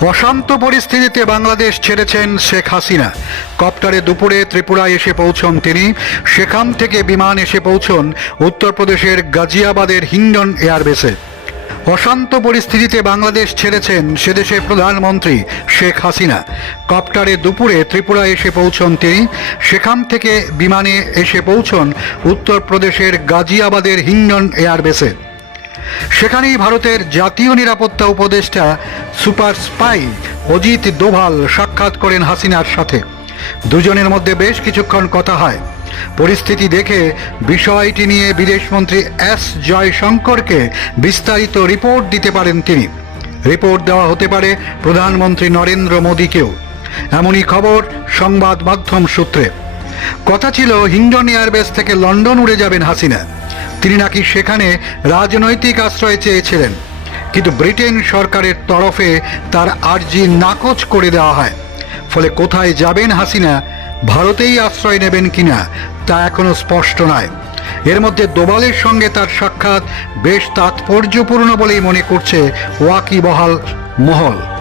অশান্ত পরিস্থিতিতে বাংলাদেশ ছেড়েছেন শেখ হাসিনা। কপ্টারে দুপুরে ত্রিপুরায় এসে পৌঁছন তিনি। সেখান থেকে বিমান এসে পৌঁছন উত্তরপ্রদেশের গাজিয়াবাদের হিন্ডন এয়ারবেসে। অশান্ত পরিস্থিতিতে বাংলাদেশ ছেড়েছেন সেদেশের প্রধানমন্ত্রী শেখ হাসিনা। কপ্টারে দুপুরে ত্রিপুরা এসে পৌঁছন তিনি। সেখান থেকে বিমানে এসে পৌঁছন উত্তরপ্রদেশের গাজিয়াবাদের হিন্ডন এয়ারবেসে। সেখানেই ভারতের জাতীয় নিরাপত্তা উপদেষ্টা সুপার স্পাই অজিত দোভাল সাক্ষাৎ করেন হাসিনার সাথে। দুজনের মধ্যে বেশ কিছুক্ষণ কথা হয়। পরিস্থিতি দেখে বিষয়টি নিয়ে বিদেশমন্ত্রী এস জয়শঙ্করকে বিস্তারিত রিপোর্ট দিতে পারেন তিনি। রিপোর্ট দেওয়া হতে পারে প্রধানমন্ত্রী নরেন্দ্র মোদীকেও। এমনই খবর সংবাদ মাধ্যম সূত্রে। কথা ছিল হিন্ডন এয়ারবেস থেকে লন্ডন উড়ে যাবেন হাসিনা। তিনি নাকি সেখানে রাজনৈতিক আশ্রয় চেয়েছিলেন। কিন্তু ব্রিটেন সরকারের তরফে তার আর্জি নাকচ করে দেওয়া হয়। ফলে কোথায় যাবেন হাসিনা, ভারতেই আশ্রয় নেবেন কিনা তা এখনও স্পষ্ট নয়। এর মধ্যে দোবালের সঙ্গে তার সাক্ষাৎ বেশ তাৎপর্যপূর্ণ বলেই মনে করছে ওয়াকিবহাল মহল।